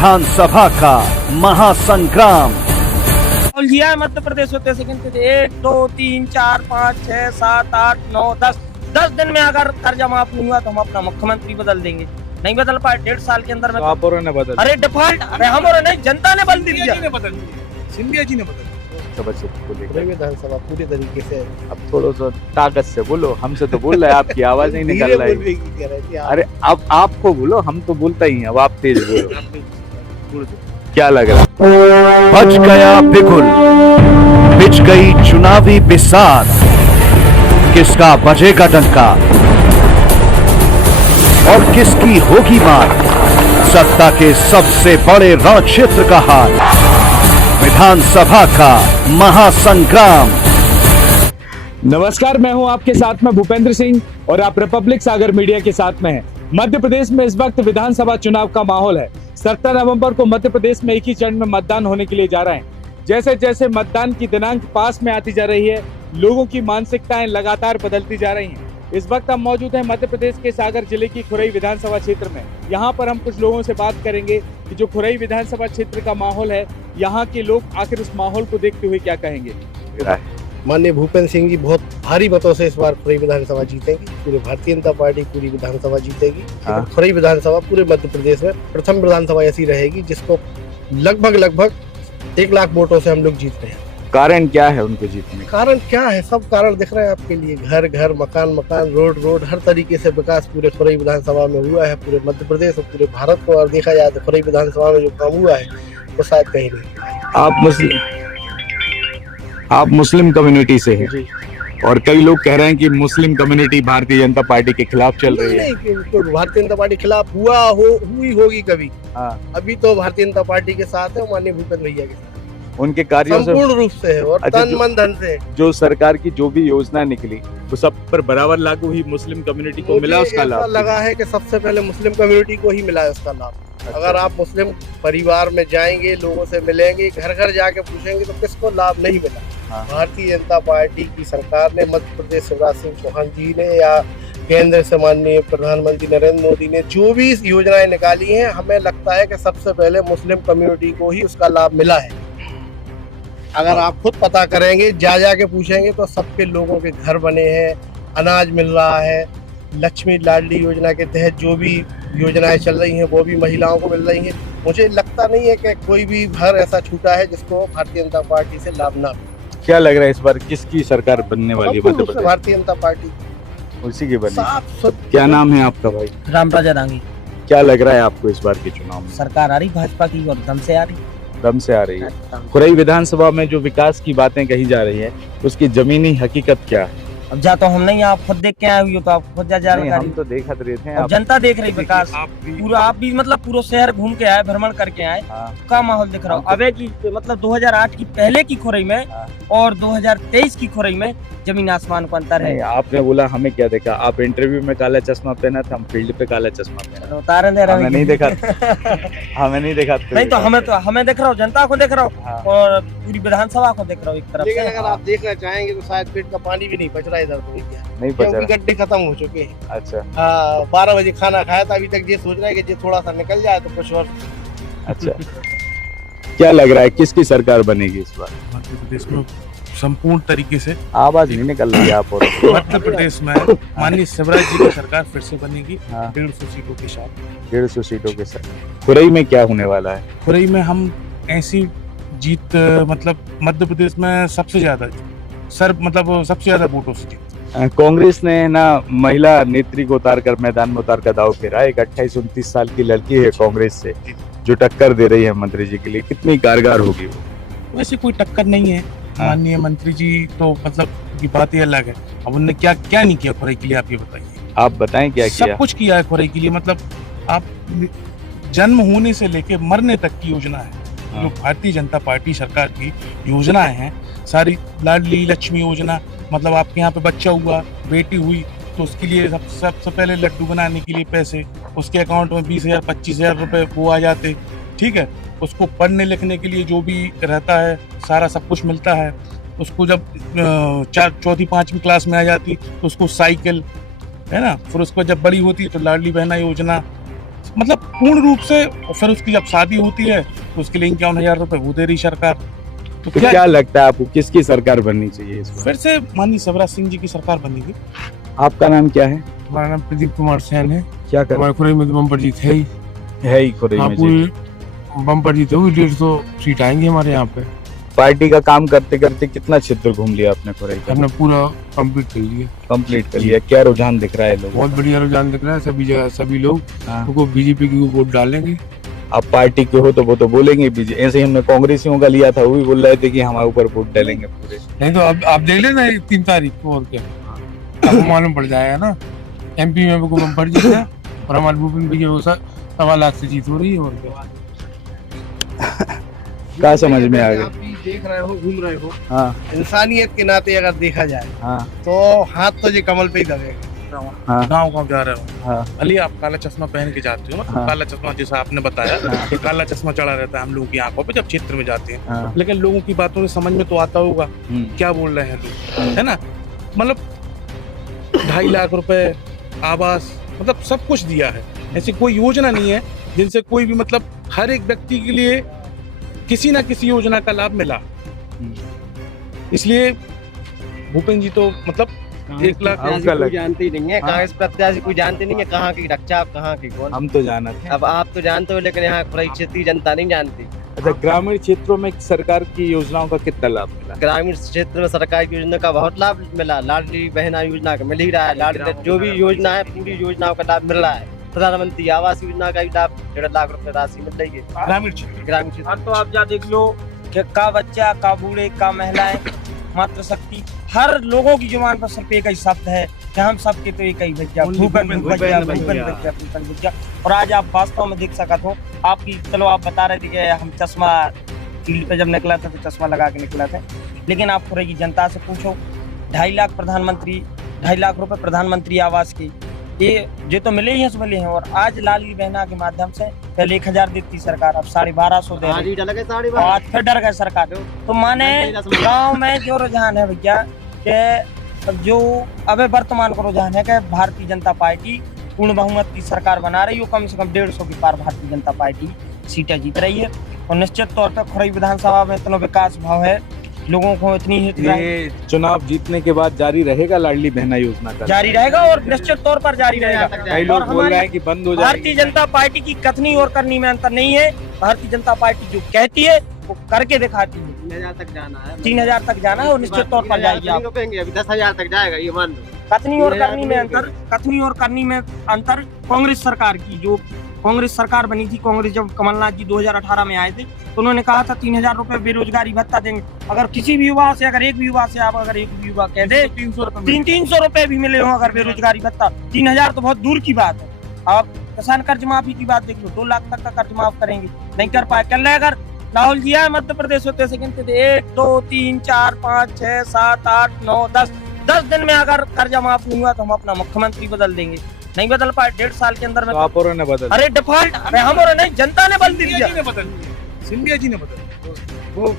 विधानसभा का महासंग्राम। उलझिया है मध्य प्रदेश होते सेकंड 1 2 3 4 5 6 7 8 9 10 दिन में अगर कर्जा माफ नहीं हुआ तो हम अपना मुख्यमंत्री बदल देंगे। नहीं बदल पाए 1.5 साल के अंदर में आप और ने बदल। अरे डिफॉल्ट, अरे हम और नहीं, जनता ने बदल दिया। सिंधिया जी ने बदल। विधानसभा पूरे तरीके से अब थोड़ा सा ताकत से बोलो, हमसे तो बोल रहे हैं, आपकी आवाज नहीं निकल रही है। अरे अब आपको बोलो, हम तो बोलता ही हैं, अब आप तेज बोलो। क्या लग रहा है? बज गया बिगुल, बिछ गई चुनावी बिसात, किसका बजेगा डंका और किसकी होगी मात? सत्ता के सबसे बड़े रण क्षेत्र का हाल, विधानसभा का महासंग्राम। नमस्कार, मैं हूं आपके साथ में भूपेंद्र सिंह और आप रिपब्लिक सागर मीडिया के साथ में हैं। मध्य प्रदेश में इस वक्त विधानसभा चुनाव का माहौल है। 17 नवंबर को मध्य प्रदेश में एक ही चरण में मतदान होने के लिए जा रहे हैं। जैसे जैसे मतदान की दिनांक पास में आती जा रही है, लोगों की मानसिकताएं लगातार बदलती जा रही हैं। इस वक्त हम मौजूद हैं मध्य प्रदेश के सागर जिले की खुरई विधानसभा क्षेत्र में। यहाँ पर हम कुछ लोगों से बात करेंगे कि जो खुरई विधानसभा क्षेत्र का माहौल है, यहाँ के लोग आखिर उस माहौल को देखते हुए क्या कहेंगे। माननीय भूपेंद्र सिंह जी बहुत भारी मतों से इस बार खुरई विधानसभा जीतेगी। पूरे भारतीय जनता पार्टी पूरी विधानसभा जीतेगी। खुरई विधानसभा पूरे मध्य प्रदेश में प्रथम विधानसभा ऐसी रहेगी जिसको लगभग 1 लाख वोटों से हम लोग जीत रहे हैं। कारण क्या है उनको जीतने का? कारण क्या है? सब कारण दिख रहे हैं आपके लिए। घर मकान रोड हर तरीके से विकास पूरे खुरई विधानसभा में हुआ है। पूरे मध्य प्रदेश और पूरे भारत को और देखा जाए तो खुरई विधानसभा में जो काम हुआ है वो शायद कहीं नहीं। आप मुस्लिम कम्युनिटी से हैं और कई लोग कह रहे हैं कि Muslim community Bharatiya Janata party के खिलाफ चल रही है। नहीं, भारतीय जनता पार्टी खिलाफ हुई होगी कभी। अभी तो भारतीय जनता पार्टी के साथ है, माननीय भूपेंद्र भैया के साथ उनके कार्यों से संपूर्ण रूप से है और तन मन धन से। जो सरकार की जो भी योजना निकली वो सब पर बराबर लागू हुई, मुस्लिम कम्युनिटी को मिला उसका लाभ। लगा है कि सबसे पहले मुस्लिम कम्युनिटी को ही मिला है उसका लाभ। अच्छा। अगर आप मुस्लिम परिवार में जाएंगे, लोगों से मिलेंगे, घर जाके पूछेंगे तो किसको लाभ नहीं मिला। भारतीय जनता पार्टी की सरकार ने, मध्य प्रदेश शिवराज सिंह चौहान जी ने या केंद्र से माननीय प्रधानमंत्री नरेंद्र मोदी ने जो भी योजनाएं निकाली हैं, हमें लगता है कि सबसे पहले मुस्लिम कम्युनिटी को ही उसका लाभ मिला है। अगर आप खुद पता करेंगे, जाके पूछेंगे तो सबके लोगों के घर बने हैं, अनाज मिल रहा है, लक्ष्मी लाडली योजना के तहत जो भी योजनाएं चल रही हैं वो भी महिलाओं को मिल रही हैं। मुझे लगता नहीं है कि कोई भी घर ऐसा छूटा है जिसको भारतीय जनता पार्टी से लाभ ना मिले। क्या लग रहा है इस बार किसकी सरकार बनने वाली है मध्य प्रदेश? भारतीय जनता पार्टी उसी की बनी। क्या नाम है आपका भाई? रामराजा दांगी। क्या लग रहा है आपको इस बार के चुनाव में? सरकार आ रही भाजपा की और दम से आ रही है। खुरई विधानसभा में जो विकास की बातें कही जा रही है उसकी जमीनी हकीकत क्या है? अब जा तो हम नहीं, आप खुद देख के आए हुई हो तो आप खुद जानकारी। हम तो देखा रहे थे, जनता देख रही विकास पूरा। आप भी मतलब पूरा शहर घूम के आए, भ्रमण करके आए, का माहौल दिख रहा हो। अबे की मतलब 2008 की पहले की खुरई में और 2023 की खुरई में जमीन आसमान को अंतर है। आपने बोला हमें क्या देखा? आप इंटरव्यू में काला चश्मा पहना था, हम फील्ड पे काला चश्मा पहना। उतारे दे रहा हमें नहीं देखा हमें नहीं देखा। नहीं तो हमें देख रहा हूँ, जनता को देख रहा हूँ और पूरी विधानसभा को देख रहा हूँ एक तरफ। लेकिन अगर आप देखना चाहेंगे तो शायद पेट का पानी भी नहीं बच रहा इधर तो नहीं बच रहा, गड्ढे खत्म हो चुके हैं। अच्छा। 12 बजे खाना खाया था, अभी तक ये सोच रहा है कि ये थोड़ा सा निकल जाए तो कुछ और। अच्छा, क्या लग रहा है किसकी सरकार बनेगी इस बार मध्य प्रदेश में? संपूर्ण तरीके से आवाज नहीं निकल रही है आप और। मध्य प्रदेश में माननीय शिवराज जी की सरकार फिर से बनेगी 150 सीटों के साथ। 150 सीटों के साथ। खुरई में क्या होने वाला है? खुरई में हम ऐसी जीत मतलब मध्य प्रदेश में सबसे ज्यादा वोटों से जीत। कांग्रेस ने ना महिला नेत्री को उतारकर मैदान में उतार कर दाव फेरा। एक 28-29 साल की लड़की है कांग्रेस से जो टक्कर दे रही है मंत्री जी के लिए, कितनी कारगर होगी वो? वैसे कोई टक्कर नहीं है। माननीय मंत्री जी तो मतलब की बात ही अलग है। अब उन्होंने क्या नहीं किया खुरई के लिए, आप ये बताइए। आप बताएं क्या किया? सब कुछ किया है खुरई के लिए। मतलब आप जन्म होने से लेके मरने तक की योजना है जो भारतीय जनता पार्टी सरकार की योजनाएं हैं सारी। लाडली लक्ष्मी योजना, मतलब आपके यहाँ पे बच्चा हुआ, बेटी हुई तो उसके लिए सबसे पहले लड्डू बनाने के लिए पैसे उसके अकाउंट में 20,000 25,000 रुपए वो आ जाते। ठीक है, उसको पढ़ने लिखने के लिए जो भी रहता है सारा सब कुछ मिलता है। उसको जब 4th-5वीं क्लास में आ जाती तो उसको साइकिल, है ना। फिर उसको जब बड़ी होती तो लाडली बहना योजना, मतलब पूर्ण रूप से। और फिर उसकी जब शादी होती है तो उसके लिए 51,000 रुपए वो दे रही सरकार। तो तो क्या लगता है आपको किसकी सरकार बननी चाहिए इस बार? फिर से माननीय शिवराज सिंह जी की सरकार बनेगी। आपका नाम क्या है? हमारा नाम प्रदीप कुमार सेन है। क्या कर हमारे खुरई में तो बम्पर जीत है ही। है ही खुरई हाँ, में जी। पूरी बम्पर जीत होगी, 150 सीट आएंगे हमारे यहाँ पे। पार्टी का काम करते करते कितना क्षेत्र घूम लिया आपने खुरई का? हमने पूरा कंप्लीट कर लिया। कंप्लीट कर लिया। क्या रुझान दिख रहा है लोगों बहुत बढ़िया रुझान दिख रहा है सभी जगह। सभी लोग हाँ। उनको बीजेपी की वोट डालेंगे। आप पार्टी के हो तो वो तो बोलेंगे बीजे। ऐसे ही हमने कांग्रेसियों का लिया था, वो भी बोल रहे थे कि हमारे ऊपर वोट डालेंगे पूरे। नहीं तो अब आप देख लेना 3 तारीख को, और क्या आपको मालूम पड़ जाएगा ना। MP में को बम्पर जीत है और हमारे भूपेंद्र की 1.25 लाख से जीत हो रही है, और क्या। क्या समझ में आ गया? आप भी देख रहे हो, घूम रहे हो, हाँ इंसानियत के नाते अगर देखा जाए हाँ तो हाथ तो ये कमल पे ही दबेगा। हाँ गाँव जा रहे हो हाँ अली, आप काला चश्मा पहन के जाते हो। हाँ। काला चश्मा जैसा आपने बताया कि काला चश्मा चढ़ा रहता है हम लोगों की आंखों पे जब क्षेत्र में जाते हैं। हाँ। लेकिन लोगों की बातों से समझ में तो आता होगा क्या बोल रहे हैं लोग, है ना। मतलब 2.5 लाख रुपए आवास, मतलब सब कुछ दिया है। ऐसी कोई योजना नहीं है जिनसे कोई भी, मतलब हर एक व्यक्ति के लिए किसी ना किसी योजना का लाभ मिला। इसलिए भूपेंद्र जी तो मतलब 1 लाख कोई जानते ही नहीं है, कांग्रेस प्रत्याशी कोई जानते नहीं है, कहाँ की रक्षा, आप कहाँ की कौन। हम तो जानते हैं। अब आप तो जानते हो, लेकिन यहाँ खुरई क्षेत्रीय जनता नहीं जानती। अच्छा, ग्रामीण क्षेत्रों में सरकार की योजनाओं का कितना लाभ मिला? ग्रामीण क्षेत्र में सरकार की योजना का बहुत लाभ मिला। लाडली बहना योजना का मिल ही रहा है। लाडली जो भी योजना है पूरी योजनाओं का लाभ मिल रहा है। प्रधानमंत्री आवास योजना का भी लाभ 1.5 लाख रुपए राशि मिल रही है ग्रामीण क्षेत्र। ग्रामीण क्षेत्र। अब तो आप जा देख लो कि का बच्चा, का बूढ़े, का महिलाएं, मातृशक्ति, हर लोगों की जुबान पर सिर्फ एक ही शब्द है कि हम सबके तो एक ही बच्चा, भूपेंद्र बच्चा, भूपेंद्र बच्चा, भूपेंद्र बच्चा। और आज आप वास्तव में देख सकते हो आपकी, चलो आप बता रहे थे कि हम चश्मा फील्ड पे जब निकला था तो चश्मा लगा के निकला था, लेकिन आप खुरई की जनता से पूछो, 2.5 लाख प्रधानमंत्री, 2.5 लाख रुपए प्रधानमंत्री आवास के, ये तो मिले ही मिले हैं। और आज लाडली बहना के माध्यम से पहले 1,000 देती सरकार, अब 1250 दे रही है। और आज फिर डर गए सरकार। तो माने गांव में जो रुझान है भैया कि जो अभी वर्तमान को रुझान है कि भारतीय जनता पार्टी पूर्ण बहुमत की सरकार बना रही है। कम से कम 150 के पार भारतीय जनता पार्टी सीटें जीत रही है। और निश्चित तौर पर खुरई विधानसभा में इतना विकास भाव है, लोगों को इतनी ये चुनाव जीतने के बाद जारी रहेगा लाडली बहना योजना का? जारी रहेगा और निश्चित तौर पर जारी रहेगा। कई लोग बोल रहे हैं कि बंद हो जाएगी। भारतीय जनता पार्टी की कथनी और करनी में अंतर नहीं है। भारतीय जनता पार्टी जो कहती है वो करके दिखाती है। 3,000 तक जाना है, 3,000 तक जाना है और निश्चित तौर पर जाएगी। आप रुकेंगे, अभी 10,000 तक जाएगा, ये मान लो। कथनी और करनी में अंतर, कथनी और करनी में अंतर कांग्रेस सरकार की, जो कांग्रेस सरकार बनी थी, कांग्रेस जब कमलनाथ जी 2018 में आए थे तो उन्होंने कहा था 3,000 रुपए बेरोजगारी भत्ता देंगे। अगर किसी भी युवा से, अगर एक भी युवा से आप, अगर एक भी युवा कह दे 300 रुपए भी मिले हो अगर बेरोजगारी भत्ता, 3,000 तो बहुत दूर की बात है। आप किसान कर्ज माफी की बात देख लो, 2 लाख तक का कर्ज माफ करेंगे, नहीं कर पाए। कल अगर राहुल जी आए मध्य प्रदेश होते से गिनते थे 1 2 3 4 5 6 7 8 9 10 दिन में अगर कर्जा माफ नहीं हुआ तो हम अपना मुख्यमंत्री बदल देंगे। नहीं बदल पाए, 1.5 साल के अंदर में। आप और ने बदल, अरे डिफॉल्ट, अरे हम और नहीं, जनता ने बदल दिया। सिंधिया जी ने बदल,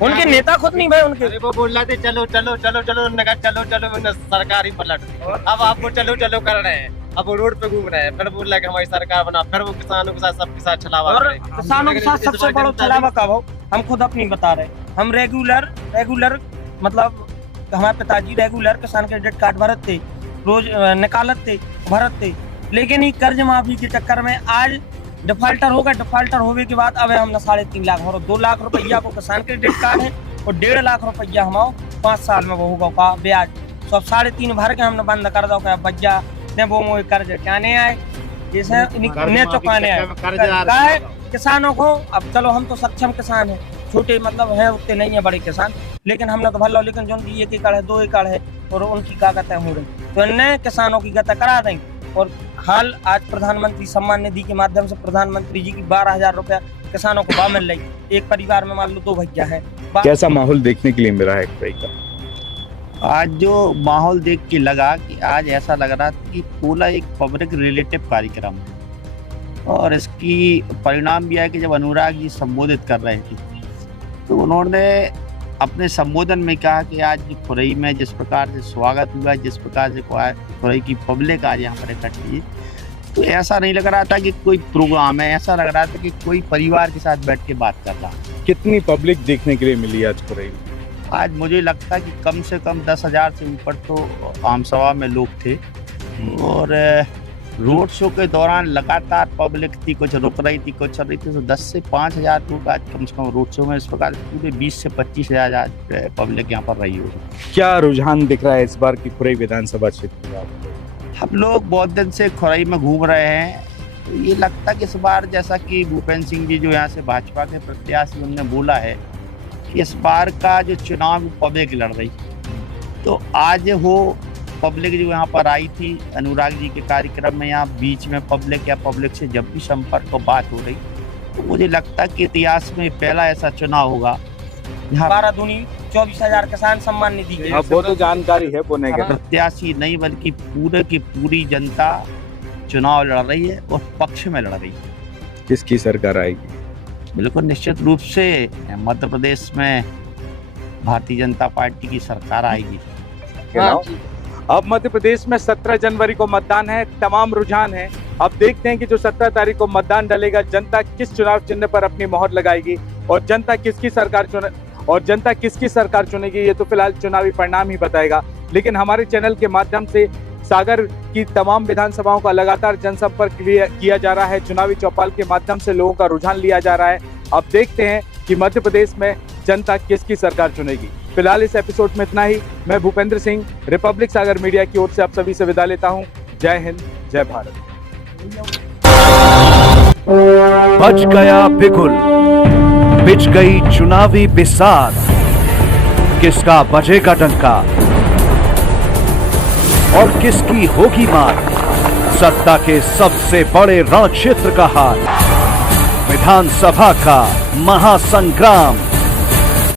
उनके नेता खुद नहीं भाई उनके। अरे वो बोल रहे थे चलो चलो चलो चलो, उन्होंने कहा चलो चलो, उन्होंने सरकार ही पलट दी। अब आपको चलो चलो कर रहे हैं, अब वो रोड पे घूम रहे हैं, फिर बोल रहे हैं कि हमारी सरकार बना, फिर वो किसानों के साथ सबके साथ छलावा और कर रहे हैं। किसानों के साथ सबसे बड़ा छलावा का भाव हम खुद अपनी बता रहे हैं। हम रेगुलर मतलब हमारे पिताजी रेगुलर किसान क्रेडिट कार्ड भरत थे, रोज निकालत थे, भरत थे, लेकिन ये कर्ज माफी के चक्कर में आज डिफॉल्टर होगा। डिफॉल्टर होने के बाद अब हम 3.5 लाख और 2 लाख रुपया को किसान क्रेडिट कार्ड है और 1.5 लाख रुपया हम 5 साल में वो होगा का ब्याज। तो अब 3.5 भर के हमने बंद कर दो क्या बच्चा ने वो मोए कर्ज क्या नहीं आए, जैसे इन्हें चुकाने आए किसानों को। अब चलो हम तो सक्षम किसान हैं, छोटे मतलब है उतने नहीं है बड़े किसान, लेकिन हमने तो भर लो, लेकिन जो उनकी 1 एकड़ है 2 एकड़ है और उनकी क्या गतें हो रही, तो इन्हें किसानों की गतें करा देंगे। और हाल आज प्रधानमंत्री सम्मान निधि के माध्यम से प्रधानमंत्री जी की 12,000 रुपया किसानों को मिल रही। एक परिवार में मान लो 2 भैया है। कैसा माहौल देखने के लिए मिला है खुरई का? आज जो माहौल देख के लगा कि आज ऐसा लग रहा था कि पूरा एक पब्लिक रिलेटिव कार्यक्रम है। और इसकी परिणाम भी है कि जब अनुराग जी संबोधित कर रहे थे तो उन्होंने अपने संबोधन में कहा कि आज खुरई में जिस प्रकार से स्वागत हुआ, जिस प्रकार से खुरई की पब्लिक आज यहाँ पर इकट्ठी है, तो ऐसा नहीं लग रहा था कि कोई प्रोग्राम है, ऐसा लग रहा था कि कोई परिवार के साथ बैठ के बात कर रहा। कितनी पब्लिक देखने के लिए मिली आज खुरई में? आज मुझे लगता है कि कम से कम 10,000 से ऊपर तो आम सभा में लोग थे। और रोड शो के दौरान लगातार पब्लिक थी, कुछ रुक रही थी, कुछ चल रही थी। तो 10 से 5,000 लोग आज कम से कम रोड शो में इस प्रकार पूरे 20 से 25,000 आज पब्लिक यहाँ पर रही होगी। क्या रुझान दिख रहा है इस बार की खुरई विधानसभा क्षेत्र में आपको? हम लोग बहुत दिन से खुरई में घूम रहे हैं, तो ये लगता कि इस बार जैसा कि भूपेंद्र सिंह जी जो यहाँ से भाजपा के प्रत्याशी उन्होंने बोला है कि इस बार का जो चुनाव पब्लिक लड़ रही, तो आज हो पब्लिक जो यहाँ पर आई थी अनुराग जी के कार्यक्रम में, यहाँ बीच में पब्लिक या पब्लिक से जब भी संपर्क और बात हो रही, तो मुझे लगता कि इतिहास में पहला ऐसा चुनाव होगा 12 दूनी 24,000 किसान सम्मान निधि के अब वो तो जानकारी है पुणे के। प्रत्याशी नहीं बल्कि पूरे की पूरी जनता चुनाव लड़ रही है और पक्ष में लड़ रही है। किसकी सरकार आएगी? बिल्कुल निश्चित रूप से मध्य प्रदेश में भारतीय जनता पार्टी की सरकार आएगी। अब मध्य प्रदेश में 17 जनवरी को मतदान है, तमाम रुझान है। अब देखते हैं कि जो 17 तारीख को मतदान डलेगा, जनता किस चुनाव चिन्ह पर अपनी मोहर लगाएगी और जनता किसकी सरकार चुनेगी, ये तो फिलहाल चुनावी परिणाम ही बताएगा। लेकिन हमारे चैनल के माध्यम से सागर की तमाम विधानसभाओं का लगातार जनसंपर्क किया जा रहा है, चुनावी चौपाल के माध्यम से लोगों का रुझान लिया जा रहा है। अब देखते हैं कि मध्य प्रदेश में जनता किसकी सरकार चुनेगी। फिलहाल इस एपिसोड में इतना ही। मैं भूपेंद्र सिंह रिपब्लिक सागर मीडिया की ओर से आप सभी से विदा लेता हूं। जय हिंद, जय भारत। बच गया बिगुल, बिछ गई चुनावी बिसात, किसका बजेगा डंका और किसकी होगी मात, सत्ता के सबसे बड़े रण क्षेत्र का हाल, विधानसभा का महासंग्राम।